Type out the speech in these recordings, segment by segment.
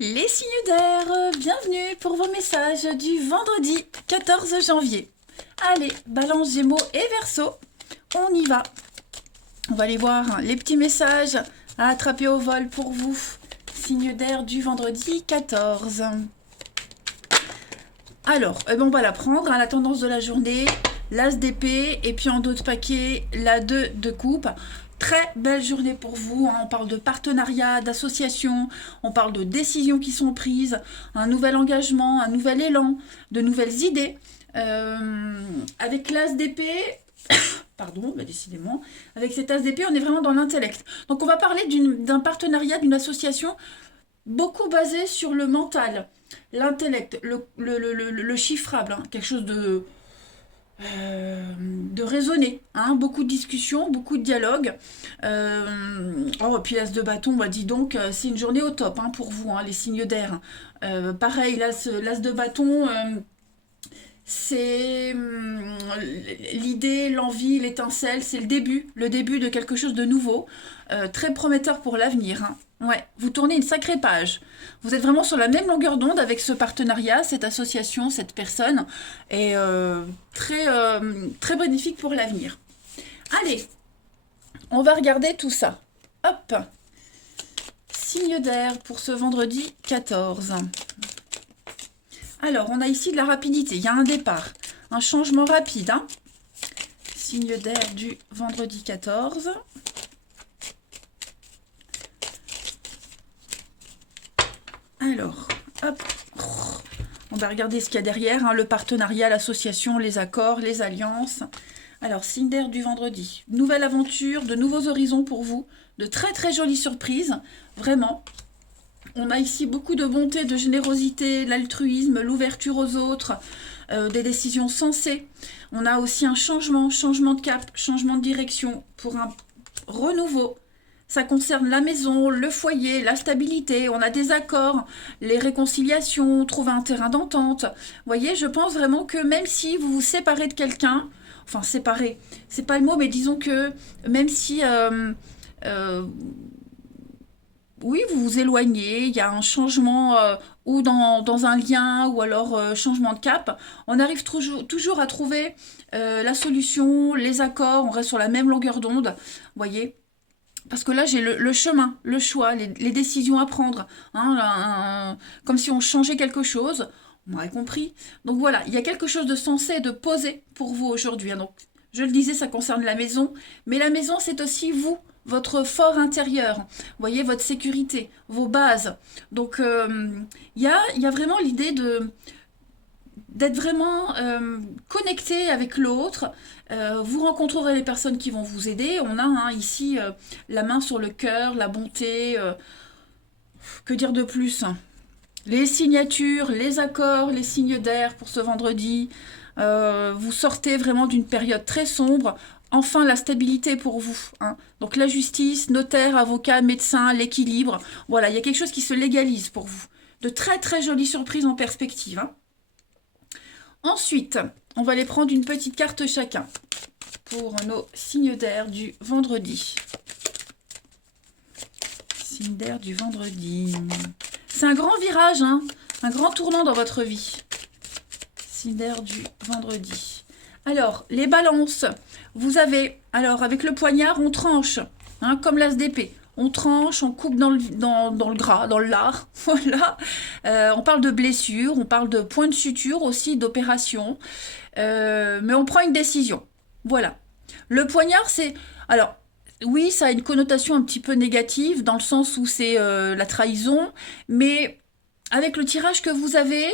Les signes d'air, bienvenue pour vos messages du vendredi 14 janvier. Allez, Balance, Gémeaux et Verseau, on y va. On va aller voir les petits messages à attraper au vol pour vous. Signes d'air du vendredi 14. Alors, on va la prendre, la tendance de la journée, l'as d'épée et puis en dos de paquet, la 2 de coupe. Très belle journée pour vous, on parle de partenariat, d'association, on parle de décisions qui sont prises, un nouvel engagement, un nouvel élan, de nouvelles idées. Avec l'as d'épée, pardon, décidément, avec cet as d'épée, on est vraiment dans l'intellect. Donc on va parler d'un partenariat, d'une association beaucoup basée sur le mental, l'intellect, le chiffrable, quelque chose de raisonner, beaucoup de discussions, beaucoup de dialogues. Et puis l'as de bâton, dis donc, c'est une journée au top pour vous, les signes d'air. Pareil, l'as de bâton, c'est l'idée, l'envie, l'étincelle, c'est le début de quelque chose de nouveau, très prometteur pour l'avenir. Ouais, vous tournez une sacrée page. Vous êtes vraiment sur la même longueur d'onde avec ce partenariat, cette association, cette personne, et très bénéfique pour l'avenir. Allez, on va regarder tout ça. Hop, signe d'air pour ce vendredi 14. Alors, on a ici de la rapidité, il y a un départ, un changement rapide. Signe d'air du vendredi 14. Alors, hop, on va regarder ce qu'il y a derrière, le partenariat, l'association, les accords, les alliances. Alors, signe d'air du vendredi, nouvelle aventure, de nouveaux horizons pour vous, de très très jolies surprises, vraiment. On a ici beaucoup de bonté, de générosité, l'altruisme, l'ouverture aux autres, des décisions sensées. On a aussi un changement de cap, changement de direction pour un renouveau. Ça concerne la maison, le foyer, la stabilité, on a des accords, les réconciliations, trouver un terrain d'entente. Vous voyez, je pense vraiment que même si vous vous séparez de quelqu'un, enfin séparez, c'est pas le mot, mais disons que même si oui, vous vous éloignez, il y a un changement ou dans un lien ou alors changement de cap, on arrive toujours à trouver la solution, les accords, on reste sur la même longueur d'onde, vous voyez. Parce que là, j'ai le chemin, le choix, les décisions à prendre, comme si on changeait quelque chose, on aurait compris. Donc voilà, il y a quelque chose de sensé, de posé pour vous aujourd'hui. Donc, je le disais, ça concerne la maison, mais la maison, c'est aussi vous, votre fort intérieur, vous voyez, votre sécurité, vos bases. Donc, il y a vraiment l'idée d'être vraiment connecté avec l'autre. Vous rencontrerez les personnes qui vont vous aider. On a ici la main sur le cœur, la bonté. Que dire de plus? Les signatures, les accords, les signes d'air pour ce vendredi. Vous sortez vraiment d'une période très sombre. Enfin, la stabilité pour vous. Donc la justice, notaire, avocat, médecin, l'équilibre. Voilà, il y a quelque chose qui se légalise pour vous. De très très jolies surprises en perspective. Ensuite, on va les prendre une petite carte chacun pour nos signes d'air du vendredi. Signe d'air du vendredi. C'est un grand virage, un grand tournant dans votre vie. Signe d'air du vendredi. Alors, les balances. Vous avez, alors avec le poignard, on tranche, comme l'as d'épée. On tranche, on coupe dans le gras, dans le lard. Voilà. On parle de blessures, on parle de points de suture aussi, d'opérations. Mais on prend une décision. Voilà. Le poignard, c'est... Alors, oui, ça a une connotation un petit peu négative, dans le sens où c'est la trahison. Mais avec le tirage que vous avez,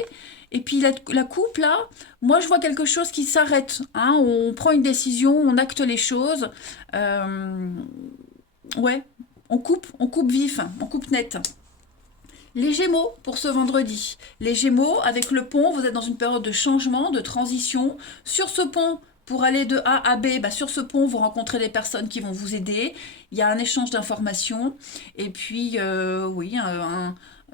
et puis la coupe, là, moi, je vois quelque chose qui s'arrête. On prend une décision, on acte les choses. Ouais. On coupe vif, on coupe net. Les Gémeaux pour ce vendredi. Les Gémeaux, avec le pont, vous êtes dans une période de changement, de transition. Sur ce pont, pour aller de A à B, sur ce pont, vous rencontrez des personnes qui vont vous aider. Il y a un échange d'informations. Et puis, oui,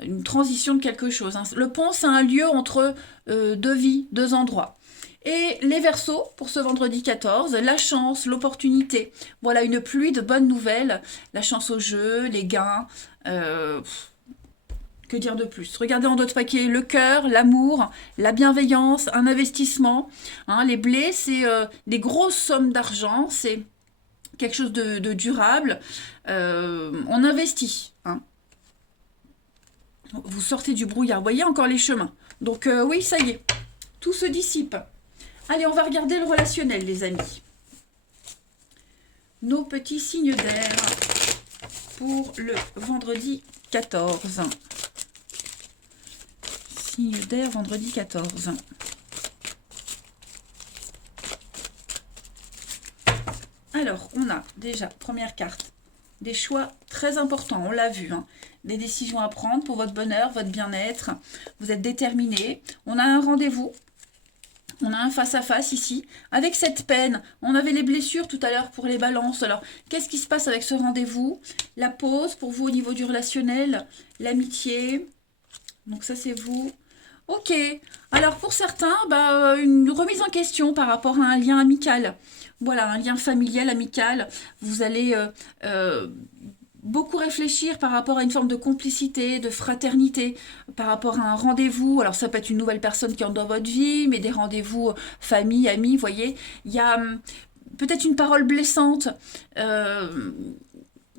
une transition de quelque chose. Le pont, c'est un lieu entre deux vies, deux endroits. Et les Verseaux, pour ce vendredi 14, la chance, l'opportunité. Voilà, une pluie de bonnes nouvelles. La chance au jeu, les gains. Que dire de plus? Regardez en d'autres paquets, le cœur, l'amour, la bienveillance, un investissement. Hein, les blés, c'est des grosses sommes d'argent, c'est quelque chose de durable. On investit. Hein. Vous sortez du brouillard, vous voyez encore les chemins. Donc oui, ça y est, tout se dissipe. Allez, on va regarder le relationnel, les amis. Nos petits signes d'air pour le vendredi 14. Signe d'air, vendredi 14. Alors, on a déjà, première carte, des choix très importants, on l'a vu. Hein. Des décisions à prendre pour votre bonheur, votre bien-être. Vous êtes déterminé. On a un rendez-vous. On a un face-à-face ici. Avec cette peine, on avait les blessures tout à l'heure pour les balances. Alors, qu'est-ce qui se passe avec ce rendez-vous? La pause pour vous au niveau du relationnel. L'amitié. Donc ça, c'est vous. Ok. Alors, pour certains, une remise en question par rapport à un lien amical. Voilà, un lien familial, amical. Vous allez beaucoup réfléchir par rapport à une forme de complicité, de fraternité, par rapport à un rendez-vous. Alors ça peut être une nouvelle personne qui entre dans votre vie, mais des rendez-vous famille, amis, vous voyez. Il y a peut-être une parole blessante,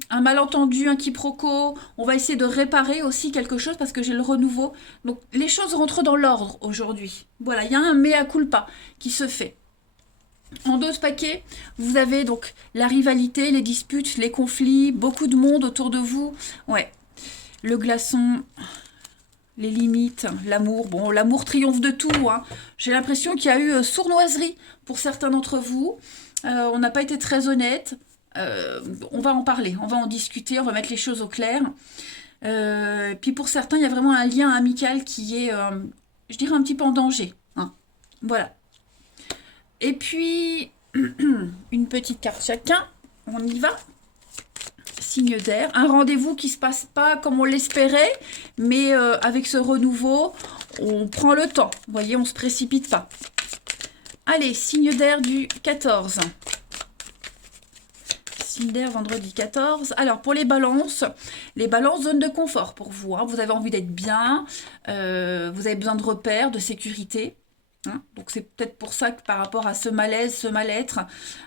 un malentendu, un quiproquo. On va essayer de réparer aussi quelque chose parce que j'ai le renouveau. Donc les choses rentrent dans l'ordre aujourd'hui. Voilà, il y a un mea culpa qui se fait. En d'autres paquets, vous avez donc la rivalité, les disputes, les conflits, beaucoup de monde autour de vous. Ouais, le glaçon, les limites, l'amour. Bon, l'amour triomphe de tout. Hein. J'ai l'impression qu'il y a eu sournoiserie pour certains d'entre vous. On n'a pas été très honnête. On va en parler, on va en discuter, on va mettre les choses au clair. Puis pour certains, il y a vraiment un lien amical qui est, je dirais, un petit peu en danger. Hein. Voilà. Et puis, une petite carte chacun, on y va. Signe d'air, un rendez-vous qui ne se passe pas comme on l'espérait, mais avec ce renouveau, on prend le temps. Vous voyez, on ne se précipite pas. Allez, signe d'air du 14. Signe d'air vendredi 14. Alors, pour les balances, zone de confort pour vous. Hein. Vous avez envie d'être bien, vous avez besoin de repères, de sécurité. Hein, donc c'est peut-être pour ça que par rapport à ce malaise, ce mal-être,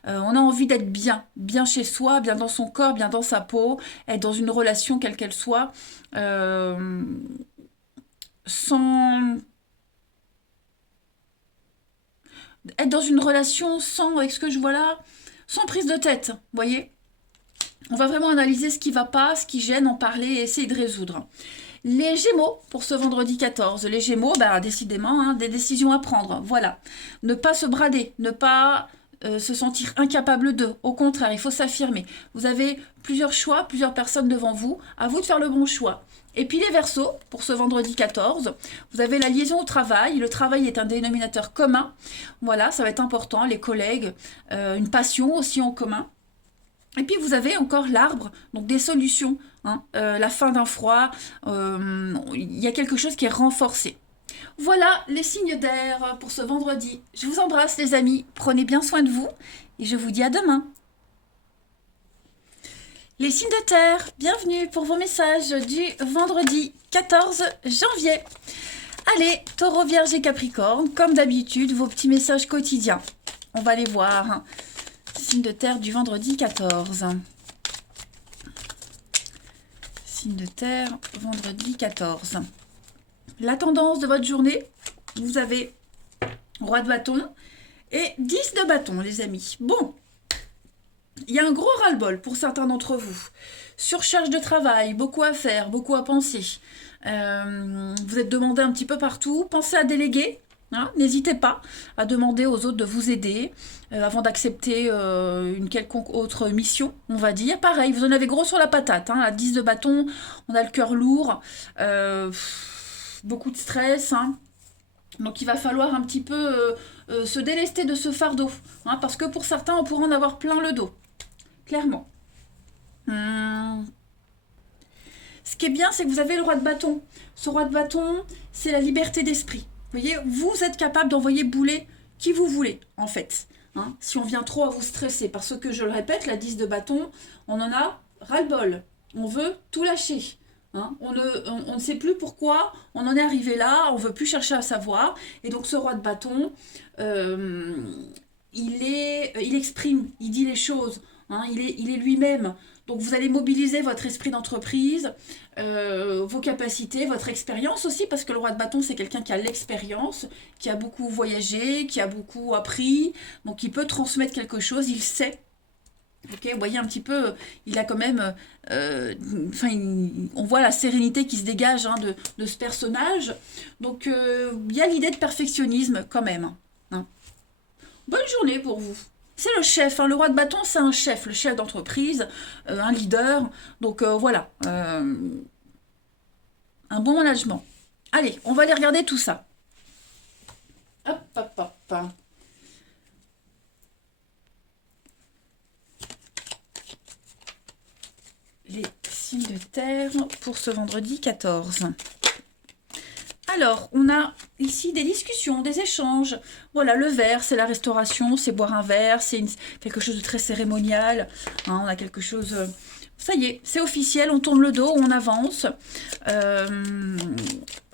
on a envie d'être bien, bien chez soi, bien dans son corps, bien dans sa peau, être dans une relation quelle qu'elle soit, sans être dans une relation sans, avec ce que je vois là, sans prise de tête, vous voyez. On va vraiment analyser ce qui va pas, ce qui gêne, en parler et essayer de résoudre. Les Gémeaux, pour ce vendredi 14. Les Gémeaux, décidément, hein, des décisions à prendre. Voilà. Ne pas se brader, ne pas se sentir incapable d'eux. Au contraire, il faut s'affirmer. Vous avez plusieurs choix, plusieurs personnes devant vous. À vous de faire le bon choix. Et puis les Verseaux, pour ce vendredi 14. Vous avez la liaison au travail. Le travail est un dénominateur commun. Voilà, ça va être important. Les collègues, une passion aussi en commun. Et puis vous avez encore l'arbre, donc des solutions, hein, la fin d'un froid, il y a quelque chose qui est renforcé. Voilà les signes d'air pour ce vendredi. Je vous embrasse les amis, prenez bien soin de vous et je vous dis à demain. Les signes de terre, bienvenue pour vos messages du vendredi 14 janvier. Allez, Taureau, Vierge et Capricorne, comme d'habitude, vos petits messages quotidiens. On va les voir. Signe de terre du vendredi 14. Signe de terre, vendredi 14. La tendance de votre journée, vous avez roi de bâton et 10 de bâton, les amis. Bon, il y a un gros ras-le-bol pour certains d'entre vous. Surcharge de travail, beaucoup à faire, beaucoup à penser. Vous êtes demandé un petit peu partout. Pensez à déléguer. Hein, n'hésitez pas à demander aux autres de vous aider avant d'accepter une quelconque autre mission, on va dire. Pareil, vous en avez gros sur la patate. Hein, à 10 de bâton, on a le cœur lourd, beaucoup de stress. Hein. Donc il va falloir un petit peu se délester de ce fardeau. Hein, parce que pour certains, on pourra en avoir plein le dos. Clairement. Ce qui est bien, c'est que vous avez le roi de bâton. Ce roi de bâton, c'est la liberté d'esprit. Vous voyez, vous êtes capable d'envoyer bouler qui vous voulez, en fait. Hein, si on vient trop à vous stresser, parce que je le répète, la 10 de bâton, on en a ras-le-bol. On veut tout lâcher. hein. On ne sait plus pourquoi on en est arrivé là, on veut plus chercher à savoir. Et donc ce roi de bâton, euh, il exprime, il dit les choses, hein, il est lui-même. Donc vous allez mobiliser votre esprit d'entreprise, vos capacités, votre expérience aussi, parce que le roi de bâton, c'est quelqu'un qui a l'expérience, qui a beaucoup voyagé, qui a beaucoup appris, donc il peut transmettre quelque chose, il sait. Ok, vous voyez un petit peu, il a quand même, enfin, on voit la sérénité qui se dégage, hein, de ce personnage. Donc, il y a l'idée de perfectionnisme quand même, hein. Bonne journée pour vous. C'est le chef, hein, le roi de bâton, c'est un chef, le chef d'entreprise, un leader. Donc voilà, un bon management. Allez, on va aller regarder tout ça. Hop, hop, hop. Les signes de terre pour ce vendredi 14. Alors, on a ici des discussions, des échanges. Voilà, le verre, c'est la restauration, c'est boire un verre, c'est quelque chose de très cérémonial. Hein, on a quelque chose... ça y est, c'est officiel, on tourne le dos, on avance.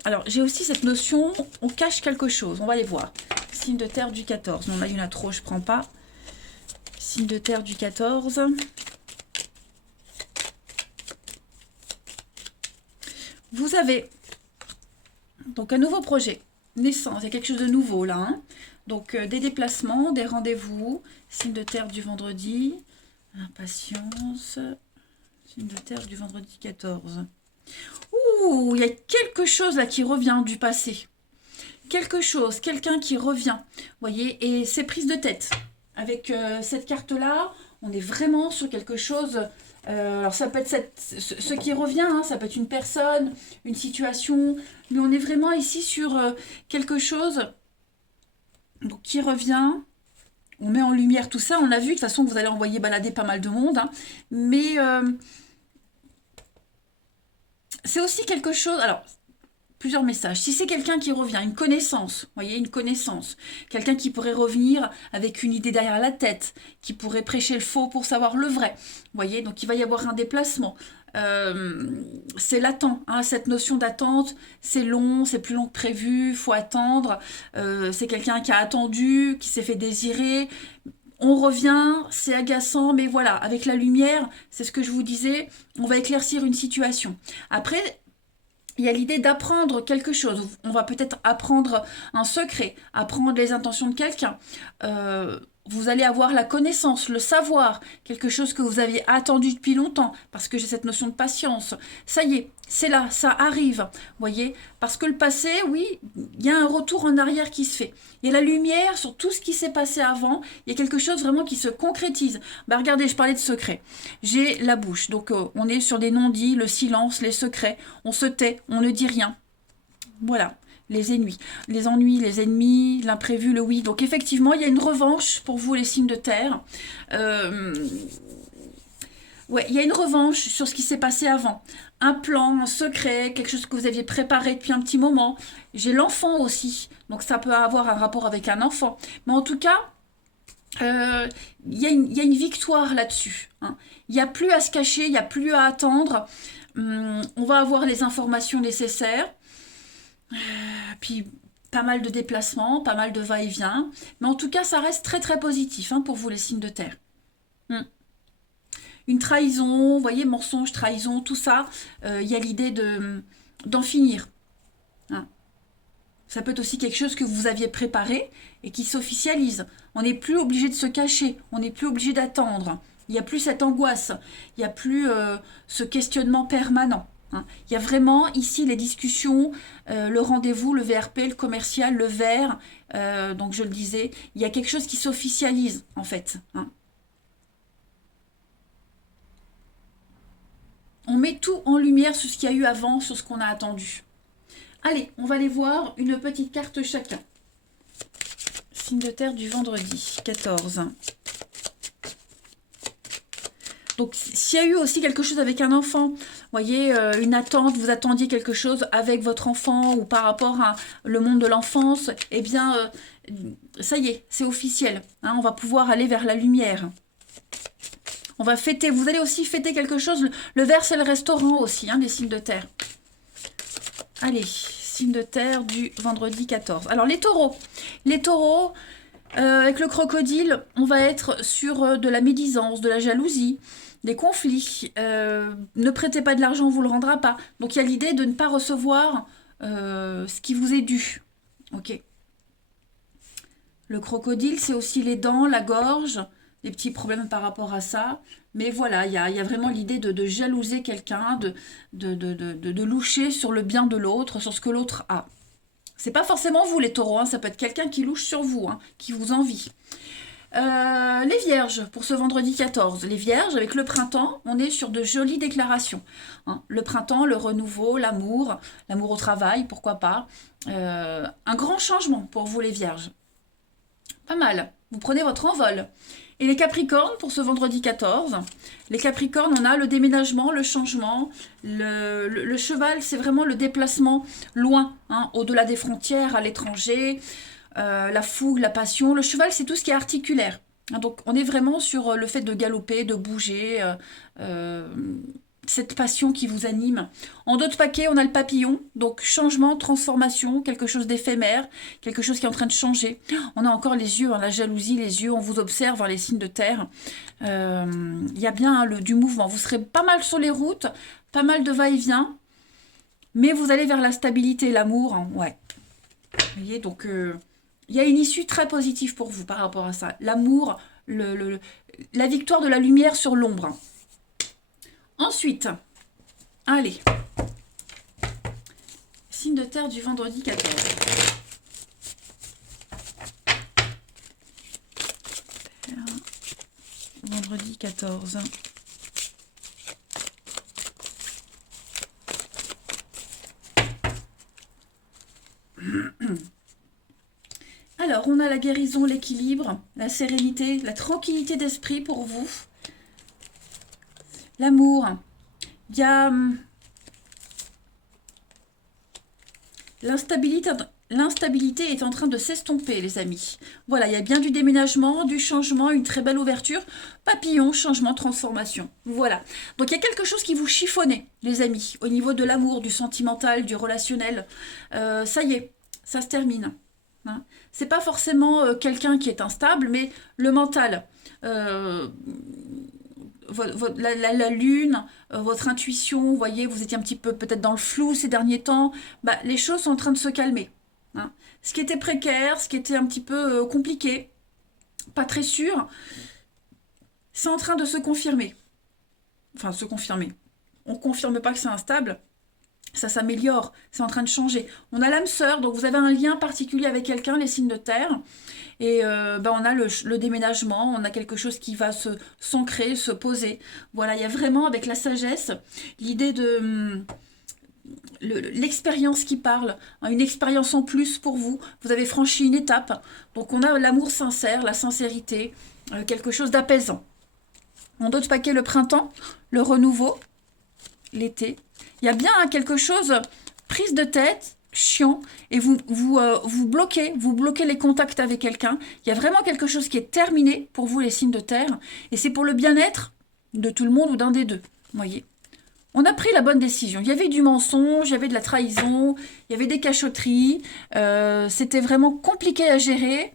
Alors, j'ai aussi cette notion, on cache quelque chose, on va les voir. Signe de terre du 14. Non, là, il y en a trop, je ne prends pas. Signe de terre du 14. Vous avez donc un nouveau projet, naissance, il y a quelque chose de nouveau là, hein. Donc des déplacements, des rendez-vous, signe de terre du vendredi, impatience, signe de terre du vendredi 14. Ouh, il y a quelque chose là qui revient du passé. Quelque chose, quelqu'un qui revient, vous voyez, et c'est prise de tête. Avec cette carte-là, on est vraiment sur quelque chose. Alors ça peut être ce qui revient, hein, ça peut être une personne, une situation, mais on est vraiment ici sur quelque chose donc, qui revient. On met en lumière tout ça, on a vu, de toute façon vous allez envoyer balader pas mal de monde, hein, mais c'est aussi quelque chose, alors plusieurs messages. Si c'est quelqu'un qui revient, une connaissance, vous voyez, une connaissance, quelqu'un qui pourrait revenir avec une idée derrière la tête, qui pourrait prêcher le faux pour savoir le vrai, vous voyez, donc il va y avoir un déplacement. C'est latent, hein, cette notion d'attente, c'est long, c'est plus long que prévu, faut attendre. C'est quelqu'un qui a attendu, qui s'est fait désirer. On revient, c'est agaçant, mais voilà, avec la lumière, c'est ce que je vous disais, on va éclaircir une situation. Après, il y a l'idée d'apprendre quelque chose. On va peut-être apprendre un secret, apprendre les intentions de quelqu'un. Vous allez avoir la connaissance, le savoir, quelque chose que vous aviez attendu depuis longtemps, parce que j'ai cette notion de patience. Ça y est, c'est là, ça arrive, voyez. Parce que le passé, oui, il y a un retour en arrière qui se fait. Il y a la lumière sur tout ce qui s'est passé avant. Il y a quelque chose vraiment qui se concrétise. Bah, regardez, je parlais de secret. J'ai la bouche, donc on est sur des non-dits, le silence, les secrets. On se tait, on ne dit rien. Voilà, les ennuis, les ennemis, l'imprévu, le oui. Donc effectivement, il y a une revanche pour vous, les signes de terre. Ouais, il y a une revanche sur ce qui s'est passé avant. Un plan, un secret, quelque chose que vous aviez préparé depuis un petit moment. J'ai l'enfant aussi, donc ça peut avoir un rapport avec un enfant. Mais en tout cas, il y a une victoire là-dessus, hein. Il n'y a plus à se cacher, il n'y a plus à attendre. On va avoir les informations nécessaires. Puis pas mal de déplacements, pas mal de va-et-vient. Mais en tout cas, ça reste très très positif, hein, pour vous les signes de terre. Une trahison, vous voyez, mensonge, trahison, tout ça, il y a l'idée d'en finir, hein. Ça peut être aussi quelque chose que vous aviez préparé et qui s'officialise. On n'est plus obligé de se cacher, on n'est plus obligé d'attendre. Il n'y a plus cette angoisse, il n'y a plus ce questionnement permanent, hein. Il y a vraiment ici les discussions, le rendez-vous, le VRP, le commercial, le verre. Donc je le disais, il y a quelque chose qui s'officialise en fait, hein. On met tout en lumière sur ce qu'il y a eu avant, sur ce qu'on a attendu. Allez, on va aller voir une petite carte chacun. Signe de terre du vendredi 14. Donc, s'il y a eu aussi quelque chose avec un enfant, vous voyez, une attente, vous attendiez quelque chose avec votre enfant ou par rapport à le monde de l'enfance, eh bien, ça y est, c'est officiel, hein, on va pouvoir aller vers la lumière. On va fêter, vous allez aussi fêter quelque chose. Le vert, c'est le restaurant aussi, hein, des signes de terre. Allez, signe de terre du vendredi 14. Alors, les taureaux. Les taureaux, avec le crocodile, on va être sur de la médisance, de la jalousie, des conflits. Ne prêtez pas de l'argent, on ne vous le rendra pas. Donc, il y a l'idée de ne pas recevoir ce qui vous est dû. Ok. Le crocodile, c'est aussi les dents, la gorge, des petits problèmes par rapport à ça. Mais voilà, il y a vraiment l'idée de jalouser quelqu'un, de loucher sur le bien de l'autre, sur ce que l'autre a. C'est pas forcément vous les taureaux, hein, ça peut être quelqu'un qui louche sur vous, hein, qui vous envie. Les vierges, pour ce vendredi 14. Les vierges, avec le printemps, on est sur de jolies déclarations. Hein. Le printemps, le renouveau, l'amour au travail, pourquoi pas. Un grand changement pour vous les vierges. Pas mal. Vous prenez votre envol. Et les Capricornes, pour ce vendredi 14. Les Capricornes, on a le déménagement, le changement. Le cheval, c'est vraiment le déplacement loin, hein, au-delà des frontières, à l'étranger. La fougue, la passion. Le cheval, c'est tout ce qui est articulaire. Hein, donc, on est vraiment sur le fait de galoper, de bouger. Cette passion qui vous anime. En d'autres paquets, on a le papillon, donc changement, transformation, quelque chose d'éphémère, quelque chose qui est en train de changer. On a encore les yeux, hein, la jalousie, les yeux, on vous observe, hein, les signes de terre. Il y a bien hein, du mouvement. Vous serez pas mal sur les routes, pas mal de va-et-vient, mais vous allez vers la stabilité, l'amour, hein, ouais. Vous voyez, donc il y a une issue très positive pour vous par rapport à ça. L'amour, la victoire de la lumière sur l'ombre. Hein. Ensuite, allez, signe de terre du vendredi 14. Vendredi 14. Alors, on a la guérison, l'équilibre, la sérénité, la tranquillité d'esprit pour vous. L'amour, il y a l'instabilité est en train de s'estomper, les amis. Voilà, il y a bien du déménagement, du changement, une très belle ouverture. Papillon, changement, transformation. Voilà. Donc, il y a quelque chose qui vous chiffonnait, les amis, au niveau de l'amour, du sentimental, du relationnel. Ça y est, ça se termine. Hein. C'est pas forcément quelqu'un qui est instable, mais le mental. La lune, votre intuition, vous voyez, vous étiez un petit peu peut-être dans le flou ces derniers temps, bah, les choses sont en train de se calmer. Hein. Ce qui était précaire, ce qui était un petit peu compliqué, pas très sûr, c'est en train de se confirmer. Enfin, se confirmer. On ne confirme pas que c'est instable, ça s'améliore, c'est en train de changer. On a l'âme sœur, donc vous avez un lien particulier avec quelqu'un, les signes de terre. Et on a le déménagement, on a quelque chose qui va s'ancrer, se poser. Voilà, il y a vraiment avec la sagesse l'idée de l'expérience qui parle, hein, une expérience en plus pour vous. Vous avez franchi une étape. Donc on a l'amour sincère, la sincérité, quelque chose d'apaisant. En d'autres paquets, le printemps, le renouveau, l'été. Il y a bien hein, quelque chose, prise de tête, chiant, et vous bloquez les contacts avec quelqu'un. Il y a vraiment quelque chose qui est terminé pour vous, les signes de terre, et c'est pour le bien-être de tout le monde ou d'un des deux. Voyez. On a pris la bonne décision. Il y avait du mensonge, il y avait de la trahison, il y avait des cachotteries. C'était vraiment compliqué à gérer.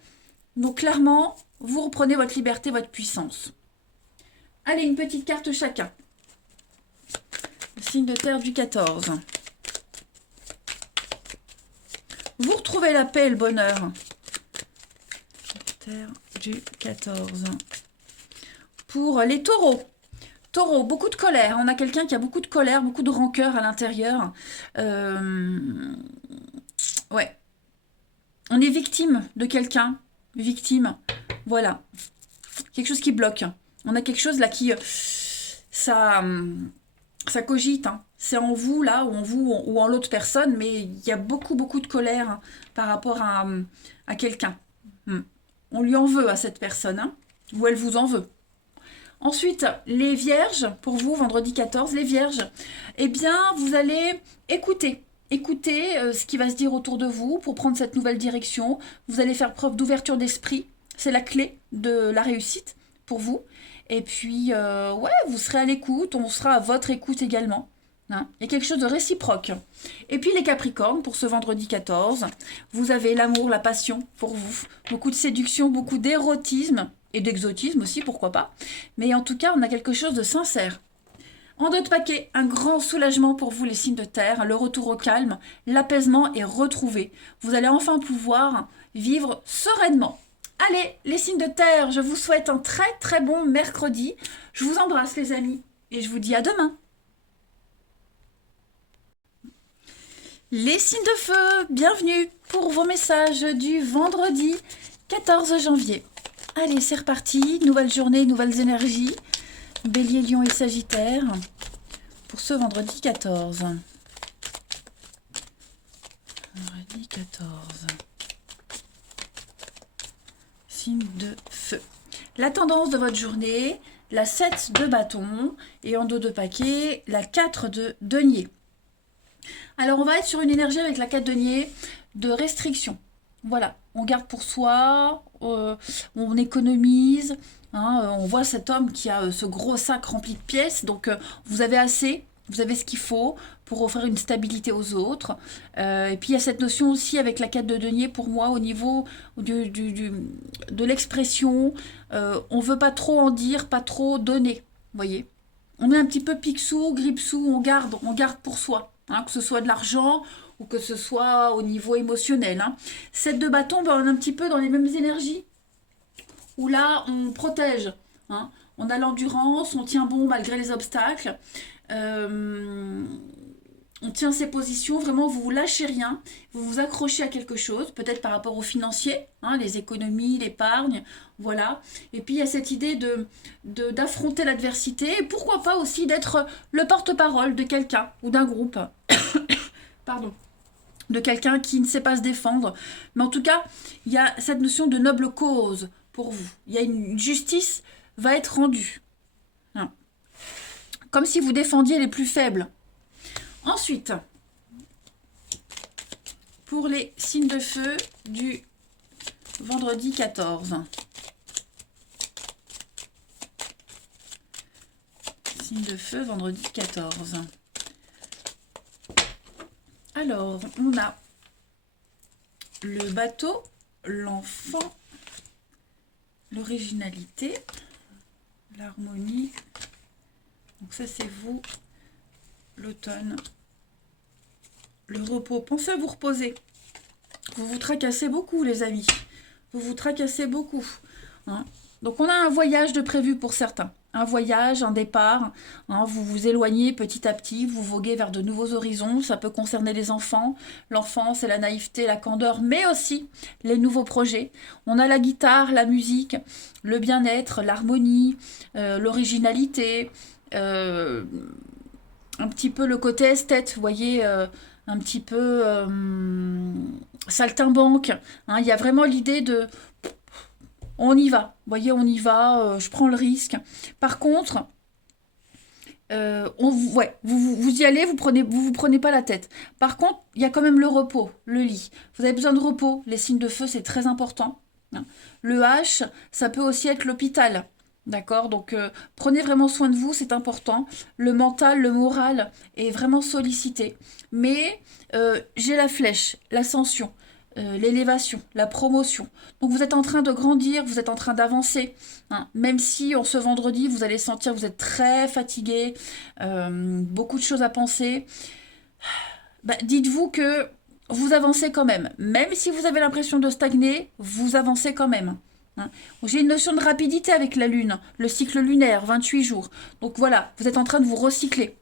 Donc clairement, vous reprenez votre liberté, votre puissance. Allez, une petite carte chacun. Le signe de terre du 14. Vous retrouvez la paix et le bonheur. Terre du 14. Pour les taureaux. Taureau, beaucoup de colère. On a quelqu'un qui a beaucoup de colère, beaucoup de rancœur à l'intérieur. Ouais. On est victime de quelqu'un. Victime. Voilà. Quelque chose qui bloque. On a quelque chose là qui... ça cogite. Hein. C'est en vous, là, ou en vous, ou en l'autre personne, mais il y a beaucoup, beaucoup de colère hein, par rapport à quelqu'un. On lui en veut à cette personne, hein, ou elle vous en veut. Ensuite, les vierges, pour vous, vendredi 14, les vierges, eh bien, vous allez écouter. Écoutez ce qui va se dire autour de vous pour prendre cette nouvelle direction. Vous allez faire preuve d'ouverture d'esprit. C'est la clé de la réussite pour vous. Et puis, ouais, vous serez à l'écoute, on sera à votre écoute également. Hein. Il y a quelque chose de réciproque. Et puis les Capricornes, pour ce vendredi 14, vous avez l'amour, la passion pour vous. Beaucoup de séduction, beaucoup d'érotisme et d'exotisme aussi, pourquoi pas. Mais en tout cas, on a quelque chose de sincère. En deux de paquet, un grand soulagement pour vous les signes de terre, le retour au calme, l'apaisement est retrouvé. Vous allez enfin pouvoir vivre sereinement. Allez, les signes de terre, je vous souhaite un très très bon mercredi. Je vous embrasse les amis et je vous dis à demain. Les signes de feu, bienvenue pour vos messages du vendredi 14 janvier. Allez, c'est reparti, nouvelle journée, nouvelles énergies. Bélier, Lion et Sagittaire pour ce vendredi 14. Vendredi 14. Signe de feu. La tendance de votre journée, la 7 de bâton et en dos de paquet, la 4 de denier. Alors on va être sur une énergie avec la 4 denier de restriction. Voilà, on garde pour soi, on économise. Hein, on voit cet homme qui a ce gros sac rempli de pièces. Donc vous avez assez, vous avez ce qu'il faut pour offrir une stabilité aux autres. Et puis il y a cette notion aussi avec la 4 de denier pour moi au niveau de l'expression. On ne veut pas trop en dire, pas trop donner. Vous voyez, on est un petit peu pique-sous, grippe-sous, on garde pour soi. Hein, que ce soit de l'argent ou que ce soit au niveau émotionnel. Hein. 7 de bâton, ben, on est un petit peu dans les mêmes énergies, où là, on protège. Hein. On a l'endurance, on tient bon malgré les obstacles. On tient ses positions, vraiment, vous vous lâchez rien, vous vous accrochez à quelque chose, peut-être par rapport au financier, hein, les économies, l'épargne, voilà. Et puis il y a cette idée d'affronter l'adversité, et pourquoi pas aussi d'être le porte-parole de quelqu'un ou d'un groupe, pardon, de quelqu'un qui ne sait pas se défendre. Mais en tout cas, il y a cette notion de noble cause pour vous. Il y a une justice va être rendue. Hein. Comme si vous défendiez les plus faibles. Ensuite, pour les signes de feu du vendredi 14. Signe de feu, vendredi 14. Alors, on a le bateau, l'enfant, l'originalité, l'harmonie. Donc ça, c'est vous, l'automne, le repos. Pensez à vous reposer. Vous vous tracassez beaucoup, les amis. Vous vous tracassez beaucoup. Hein. Donc, on a un voyage de prévu pour certains. Un voyage, un départ. Hein, vous vous éloignez petit à petit, vous voguez vers de nouveaux horizons. Ça peut concerner les enfants. L'enfance, c'est la naïveté, la candeur, mais aussi les nouveaux projets. On a la guitare, la musique, le bien-être, l'harmonie, l'originalité, un petit peu le côté esthète, vous voyez, un petit peu saltimbanque. Hein, il y a vraiment l'idée de on y va, vous voyez, on y va, je prends le risque. Par contre, vous y allez, vous prenez pas la tête. Par contre, il y a quand même le repos, le lit. Vous avez besoin de repos. Les signes de feu, c'est très important. Hein. Le H, ça peut aussi être l'hôpital. D'accord? Donc, prenez vraiment soin de vous, c'est important. Le mental, le moral est vraiment sollicité. Mais j'ai la flèche, l'ascension, l'élévation, la promotion. Donc, vous êtes en train de grandir, vous êtes en train d'avancer. Hein. Même si, ce vendredi, vous allez sentir que vous êtes très fatigué, beaucoup de choses à penser, bah, dites-vous que vous avancez quand même. Même si vous avez l'impression de stagner, vous avancez quand même. Hein. J'ai une notion de rapidité avec la Lune, le cycle lunaire, 28 jours. Donc voilà, vous êtes en train de vous recycler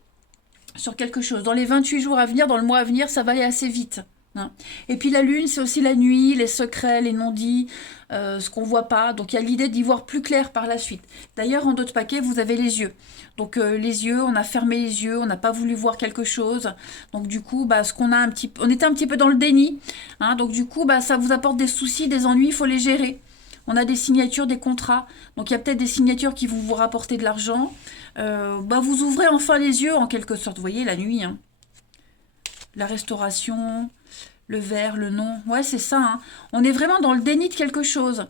sur quelque chose. Dans les 28 jours à venir, dans le mois à venir, ça va aller assez vite. Hein. Et puis la Lune, c'est aussi la nuit, les secrets, les non-dits, ce qu'on ne voit pas. Donc il y a l'idée d'y voir plus clair par la suite. D'ailleurs, en d'autres paquets, vous avez les yeux. Donc les yeux, on a fermé les yeux, on n'a pas voulu voir quelque chose. Donc du coup, bah, on était un petit peu dans le déni. Hein. Donc du coup, bah, ça vous apporte des soucis, des ennuis, il faut les gérer. On a des signatures, des contrats. Donc, il y a peut-être des signatures qui vont vous rapporter de l'argent. Bah, vous ouvrez enfin les yeux, en quelque sorte. Vous voyez, la nuit. Hein. La restauration, le verre, le non. Ouais, c'est ça. Hein. On est vraiment dans le déni de quelque chose.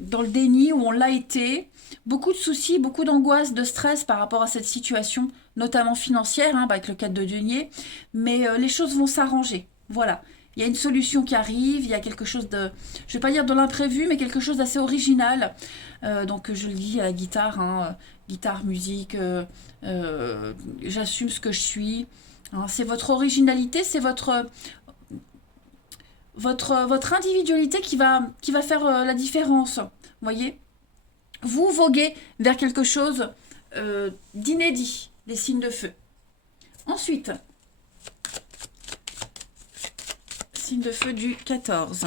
dans le déni où on l'a été. Beaucoup de soucis, beaucoup d'angoisse, de stress par rapport à cette situation, notamment financière, hein, avec le cadre de denier. Mais les choses vont s'arranger. Voilà. Il y a une solution qui arrive, il y a quelque chose de, je vais pas dire de l'imprévu, mais quelque chose d'assez original. Donc je le dis à la guitare, hein, guitare, musique, j'assume ce que je suis. Hein, c'est votre originalité, c'est votre individualité qui va faire la différence. Vous voyez? Vous voguez vers quelque chose d'inédit, les signes de feu. Ensuite, signe de feu du 14.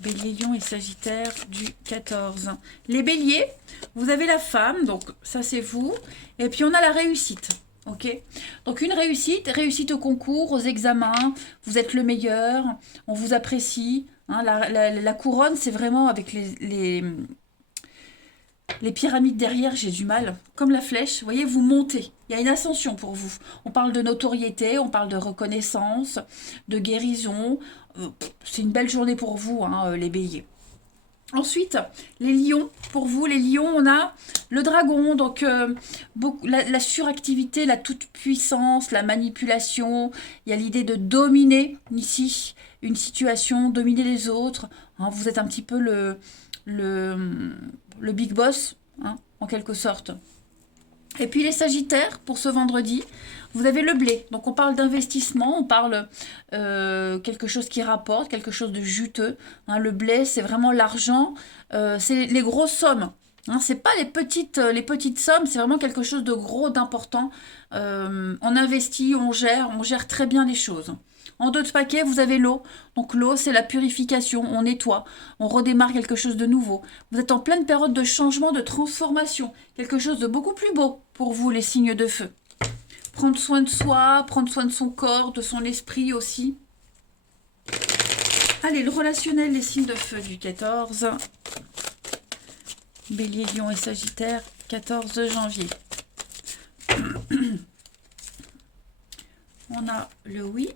Bélier, Lion et Sagittaire du 14. Les béliers, vous avez la femme, donc ça c'est vous. Et puis on a la réussite. Ok. Donc une réussite au concours, aux examens. Vous êtes le meilleur, on vous apprécie. Hein, la couronne, c'est vraiment avec les pyramides derrière, j'ai du mal. Comme la flèche, vous voyez, vous montez. Il y a une ascension pour vous. On parle de notoriété, on parle de reconnaissance, de guérison. C'est une belle journée pour vous, hein, les béliers. Ensuite, les lions. Pour vous, les lions, on a le dragon, donc la suractivité, la toute-puissance, la manipulation. Il y a l'idée de dominer ici une situation, dominer les autres. Hein, vous êtes un petit peu le big boss, hein, en quelque sorte. Et puis les sagittaires, pour ce vendredi, vous avez le blé. Donc on parle d'investissement, on parle quelque chose qui rapporte, quelque chose de juteux. Hein, le blé, c'est vraiment l'argent, c'est les grosses sommes. Hein, c'est pas les petites sommes, c'est vraiment quelque chose de gros, d'important. On investit, on gère très bien les choses. En d'autres paquets, vous avez l'eau. Donc l'eau, c'est la purification, on nettoie, on redémarre quelque chose de nouveau. Vous êtes en pleine période de changement, de transformation. Quelque chose de beaucoup plus beau pour vous, les signes de feu. Prendre soin de soi, prendre soin de son corps, de son esprit aussi. Allez, le relationnel, les signes de feu du 14. Bélier, Lion et Sagittaire, 14 janvier. On a le oui.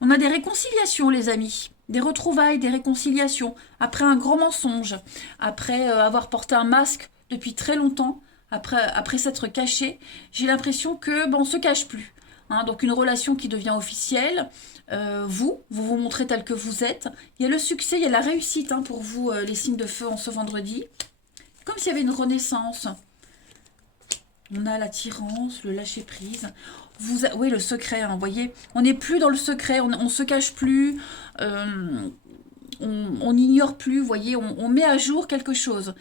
On a des réconciliations, les amis. Des retrouvailles, des réconciliations. Après un grand mensonge. Après avoir porté un masque depuis très longtemps. Après s'être caché. J'ai l'impression que on se cache plus. Hein, donc une relation qui devient officielle. Vous montrez tel que vous êtes. Il y a le succès, il y a la réussite, hein, pour vous, les signes de feu en ce vendredi. Comme s'il y avait une renaissance. On a l'attirance, le lâcher-prise. Oui, le secret, hein, vous voyez. On n'est plus dans le secret, on ne se cache plus, on n'ignore plus, vous voyez. On met à jour quelque chose.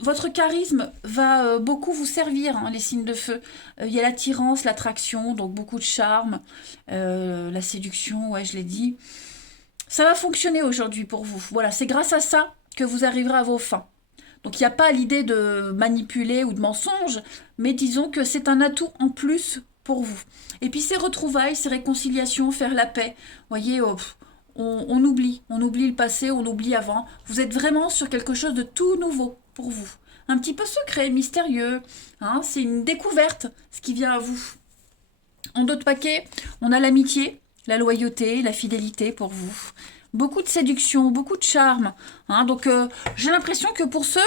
Votre charisme va beaucoup vous servir, hein, les signes de feu. Il y a l'attirance, l'attraction, donc beaucoup de charme, la séduction, ouais, je l'ai dit. Ça va fonctionner aujourd'hui pour vous. Voilà, c'est grâce à ça que vous arriverez à vos fins. Donc il n'y a pas l'idée de manipuler ou de mensonge, mais disons que c'est un atout en plus pour vous. Et puis ces retrouvailles, ces réconciliations, faire la paix, vous voyez, on oublie le passé, on oublie avant. Vous êtes vraiment sur quelque chose de tout nouveau pour vous. Un petit peu secret, mystérieux, hein, c'est une découverte, ce qui vient à vous. En d'autres paquets, on a l'amitié, la loyauté, la fidélité pour vous. Beaucoup de séduction, beaucoup de charme. Hein, donc j'ai l'impression que pour ceux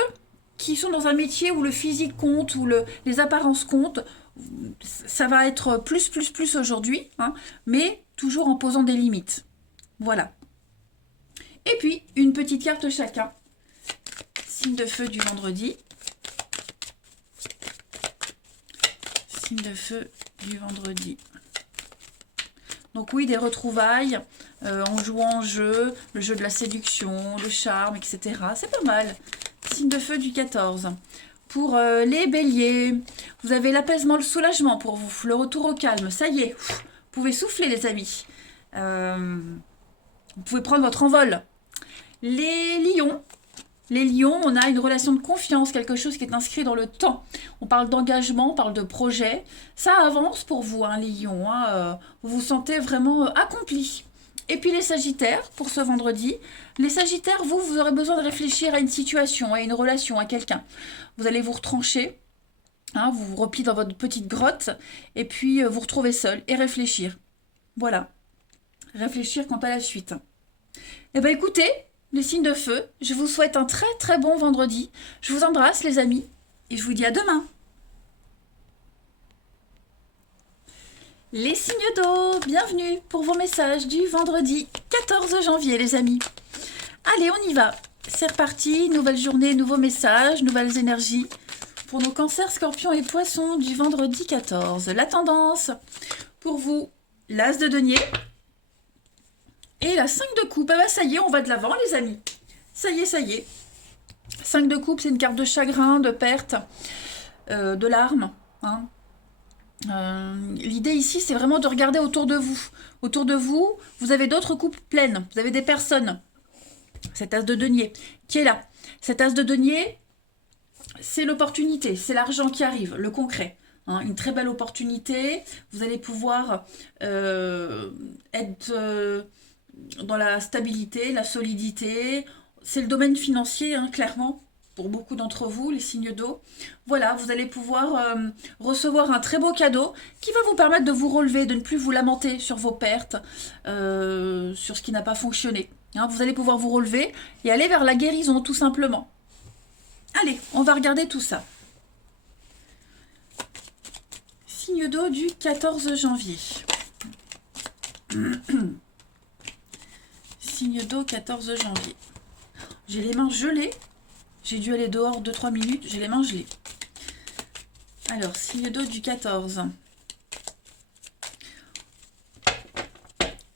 qui sont dans un métier où le physique compte, où les apparences comptent, ça va être plus aujourd'hui, hein, mais toujours en posant des limites. Voilà. Et puis, une petite carte chacun. Signe de feu du vendredi. Signe de feu du vendredi. Donc oui, des retrouvailles en jouant le jeu de la séduction, le charme, etc. C'est pas mal. Signe de feu du 14. Pour les béliers, vous avez l'apaisement, le soulagement pour vous, le retour au calme. Ça y est, vous pouvez souffler, les amis. Vous pouvez prendre votre envol. Les lions, on a une relation de confiance, quelque chose qui est inscrit dans le temps. On parle d'engagement, on parle de projet. Ça avance pour vous, hein, les lions. Hein, vous vous sentez vraiment accompli. Et puis les Sagittaires, pour ce vendredi. Les Sagittaires, vous aurez besoin de réfléchir à une situation, à une relation, à quelqu'un. Vous allez vous retrancher, hein, vous vous repliez dans votre petite grotte, et puis vous retrouvez seul et réfléchir. Voilà. Réfléchir quant à la suite. Eh bien écoutez, les signes de feu, je vous souhaite un très très bon vendredi. Je vous embrasse les amis, et je vous dis à demain. Les signes d'eau, bienvenue pour vos messages du vendredi 14 janvier les amis. Allez, on y va. C'est reparti, nouvelle journée, nouveaux messages, nouvelles énergies pour nos cancers, scorpions et poissons du vendredi 14. La tendance pour vous, l'as de denier et la 5 de coupe. Ah bah ça y est, on va de l'avant les amis. Ça y est, ça y est. 5 de coupe, c'est une carte de chagrin, de perte, de larmes, hein. L'idée ici, c'est vraiment de regarder autour de vous. Autour de vous, vous avez d'autres coupes pleines. Vous avez des personnes. Cet as de denier qui est là. Cet as de denier, c'est l'opportunité, c'est l'argent qui arrive, le concret. Hein, une très belle opportunité. Vous allez pouvoir être dans la stabilité, la solidité. C'est le domaine financier, hein, clairement. Pour beaucoup d'entre vous, les signes d'eau. Voilà, vous allez pouvoir recevoir un très beau cadeau qui va vous permettre de vous relever, de ne plus vous lamenter sur vos pertes, sur ce qui n'a pas fonctionné. Hein, vous allez pouvoir vous relever et aller vers la guérison, tout simplement. Allez, on va regarder tout ça. Signe d'eau du 14 janvier. Signe d'eau 14 janvier. J'ai les mains gelées. J'ai dû aller dehors 2-3 minutes, j'ai les mains gelées. Alors, signe d'eau du 14.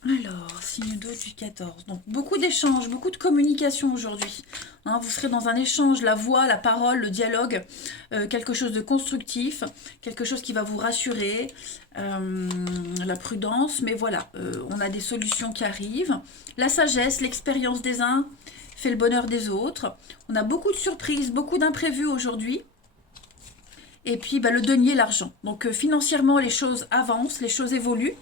Alors, signe d'eau du 14. Donc, beaucoup d'échanges, beaucoup de communication aujourd'hui. Hein, vous serez dans un échange, la voix, la parole, le dialogue, quelque chose de constructif, quelque chose qui va vous rassurer, la prudence. Mais voilà, on a des solutions qui arrivent. La sagesse, l'expérience des uns fait le bonheur des autres. On a beaucoup de surprises, beaucoup d'imprévus aujourd'hui. Et puis le denier, l'argent. Donc financièrement, les choses avancent, les choses évoluent.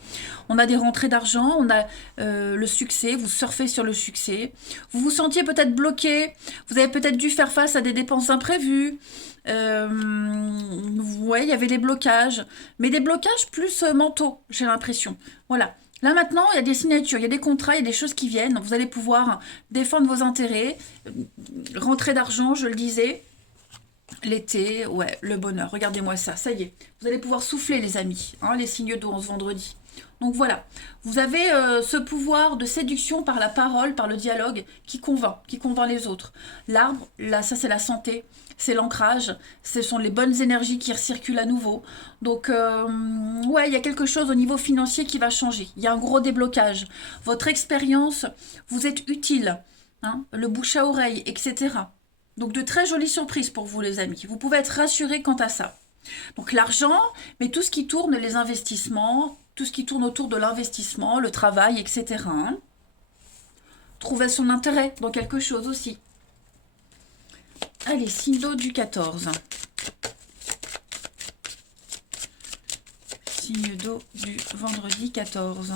On a des rentrées d'argent, on a le succès, vous surfez sur le succès. Vous vous sentiez peut-être bloqué, vous avez peut-être dû faire face à des dépenses imprévues. Ouais, il y avait des blocages, mais des blocages plus mentaux, j'ai l'impression. Voilà. Là maintenant, il y a des signatures, il y a des contrats, il y a des choses qui viennent. Vous allez pouvoir défendre vos intérêts, rentrée d'argent, je le disais. L'été, ouais, le bonheur. Regardez-moi ça, ça y est. Vous allez pouvoir souffler les amis, hein, les signes d'eau en ce vendredi. Donc voilà, vous avez ce pouvoir de séduction par la parole, par le dialogue, qui convainc les autres. L'arbre, là, ça c'est la santé, c'est l'ancrage, ce sont les bonnes énergies qui recirculent à nouveau. Donc, ouais, il y a quelque chose au niveau financier qui va changer. Il y a un gros déblocage. Votre expérience, vous êtes utile, hein, le bouche à oreille, etc. Donc de très jolies surprises pour vous les amis. Vous pouvez être rassurés quant à ça. Donc l'argent, mais tout ce qui tourne, les investissements, tout ce qui tourne autour de l'investissement, le travail, etc. Hein. Trouver son intérêt dans quelque chose aussi. Allez, signe d'eau du 14. Signe d'eau du vendredi 14.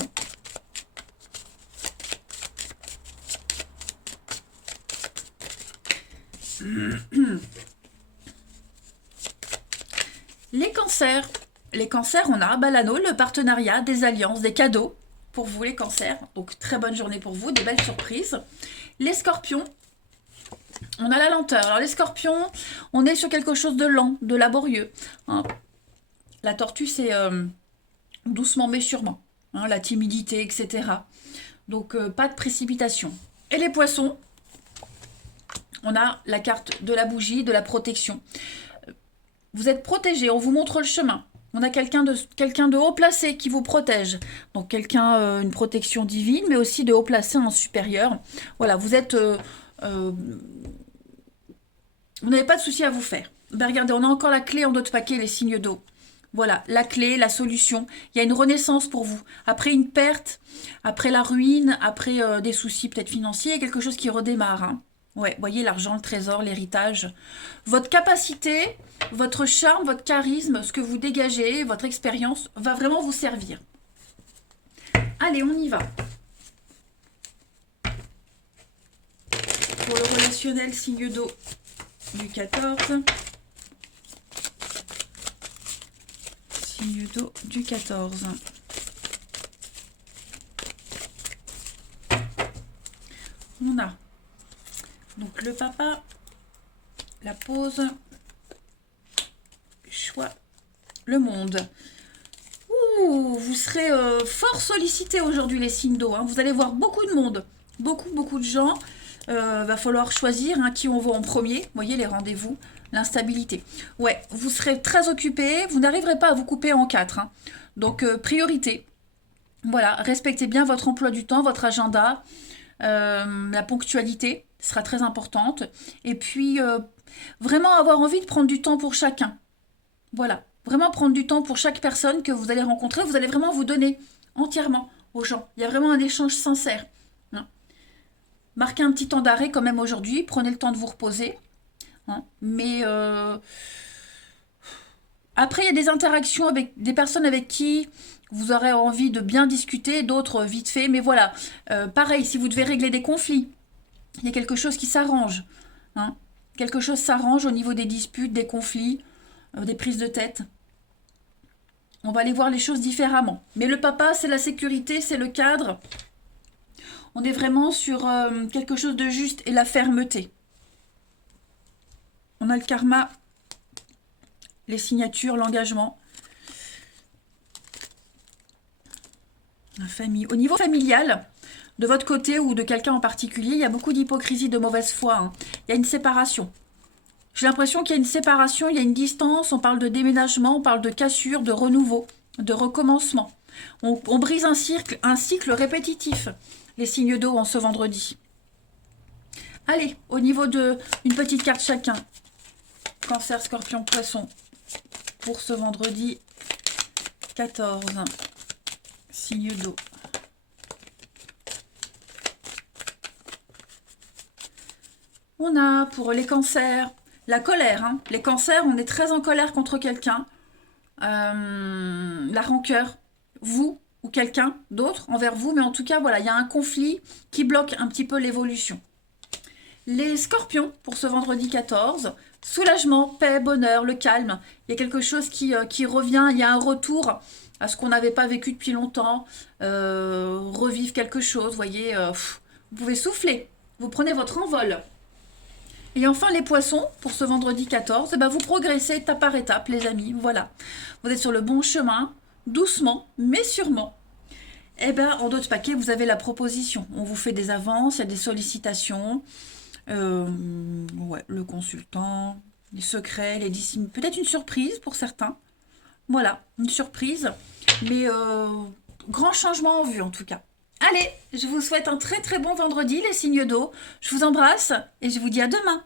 Les cancers. Les cancers, on a l'anneau, le partenariat, des alliances, des cadeaux pour vous les cancers. Donc très bonne journée pour vous, des belles surprises. Les scorpions, on a la lenteur. Alors les scorpions, on est sur quelque chose de lent, de laborieux. Hein. La tortue, c'est doucement mais sûrement. Hein, la timidité, etc. Donc pas de précipitation. Et les poissons, on a la carte de la bougie, de la protection. Vous êtes protégé, on vous montre le chemin. On a quelqu'un de haut placé qui vous protège. Donc quelqu'un, une protection divine, mais aussi de haut placé, un supérieur. Voilà, vous êtes... vous n'avez pas de souci à vous faire. Ben regardez, on a encore la clé en d'autres paquets, les signes d'eau. Voilà, la clé, la solution. Il y a une renaissance pour vous. Après une perte, après la ruine, après des soucis peut-être financiers, il y a quelque chose qui redémarre. Hein. Ouais, voyez l'argent, le trésor, l'héritage. Votre capacité, votre charme, votre charisme, ce que vous dégagez, votre expérience va vraiment vous servir. Allez, on y va. traditionnel signe d'eau du 14. Signe d'eau du 14. On a donc le papa, la pause, choix, le monde. Ouh, vous serez fort sollicité aujourd'hui les signes d'eau. Vous allez voir beaucoup de monde, beaucoup de gens. Va falloir choisir qui on voit en premier. Vous voyez les rendez-vous, l'instabilité. Ouais, vous serez très occupé. Vous n'arriverez pas à vous couper en quatre. Donc priorité. Voilà, respectez bien votre emploi du temps, votre agenda. La ponctualité sera très importante. Et puis vraiment avoir envie de prendre du temps pour chacun. Voilà, vraiment prendre du temps pour chaque personne que vous allez rencontrer. Vous allez vraiment vous donner entièrement aux gens. Il y a vraiment un échange sincère. Marquez un petit temps d'arrêt quand même aujourd'hui. Prenez le temps de vous reposer. Mais après, il y a des interactions avec des personnes avec qui vous aurez envie de bien discuter, d'autres vite fait. Mais voilà, pareil, si vous devez régler des conflits, il y a quelque chose qui s'arrange. Quelque chose s'arrange au niveau des disputes, des conflits, des prises de tête. On va aller voir les choses différemment. Mais le papa, c'est la sécurité, c'est le cadre. On est vraiment sur quelque chose de juste et la fermeté. On a le karma, les signatures, l'engagement. La famille. Au niveau familial, de votre côté ou de quelqu'un en particulier, il y a beaucoup d'hypocrisie, de mauvaise foi. Il y a une séparation. J'ai l'impression qu'il y a une séparation, il y a une distance. On parle de déménagement, on parle de cassure, de renouveau, de recommencement. On brise un cycle répétitif. Les signes d'eau en ce vendredi. Allez, au niveau de une petite carte chacun. Cancer, Scorpion, Poisson. Pour ce vendredi 14. Signe d'eau. On a pour les cancers la colère. Les cancers, on est très en colère contre quelqu'un. La rancœur. Vous ou quelqu'un d'autre envers vous. Mais en tout cas, voilà, il y a un conflit qui bloque un petit peu l'évolution. Les scorpions, pour ce vendredi 14, soulagement, paix, bonheur, le calme. Il y a quelque chose qui revient, il y a un retour à ce qu'on n'avait pas vécu depuis longtemps. Revivre quelque chose, vous voyez, vous pouvez souffler, vous prenez votre envol. Et enfin, les poissons, pour ce vendredi 14, vous progressez étape par étape, les amis, voilà. Vous êtes sur le bon chemin, doucement, mais sûrement. En d'autres paquets, vous avez la proposition. On vous fait des avances, il y a des sollicitations. Le consultant, les secrets, les dissimulés. Peut-être une surprise pour certains. Voilà, une surprise. Mais grand changement en vue en tout cas. Allez, je vous souhaite un très très bon vendredi les signes d'eau. Je vous embrasse et je vous dis à demain.